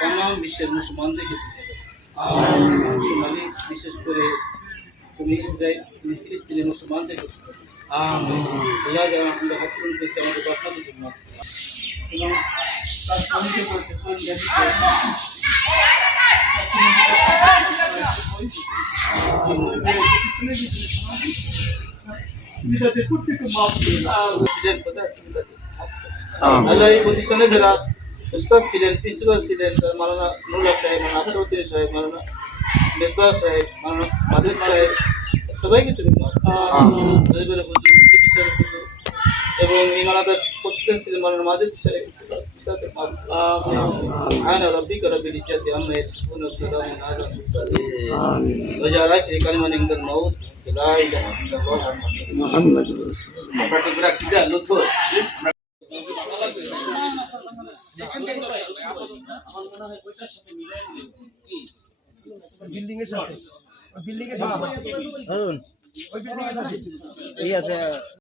تمام مسلمان دیکھ آمین۔ مسلمان نے مسز کرے তুমি ইসরায়েল তুমি ফিলিস্তিনের মুসলমানদেরকে আল্লাহ যারা আমরা হাত পূরণ করছে আমাদের বাপমাদের জন্য এবং তার স্বামীকে করেছে কোন আল্লাহ এই প্রতিষ্ঠানে যারা উস্তাদ ছিলেন প্রিন্সিপাল ছিলেন মালানা নুরুল্লাহ সাহেব মালানা সাহেব মালানা মেজবাহ সাহেব মালানা মাজেদ সাহেব সবাইকে তুমি নজরুল হুজুর চিকিৎসা হুজুর এবং ইমানাদার প্রেসিডেন্ট ছিলেন মালানা মাজেদ সাহেব سبحان ربك رب العزة عما يصفون وسلام على المرسلين وجعل آخر كلمة عند الموت لا إله إلا الله محمد رسول الله বিল্ডিং এর সাথে। বিল্ডিং এর সাথে। ওই বিল্ডিং এর সাথে। এই আছে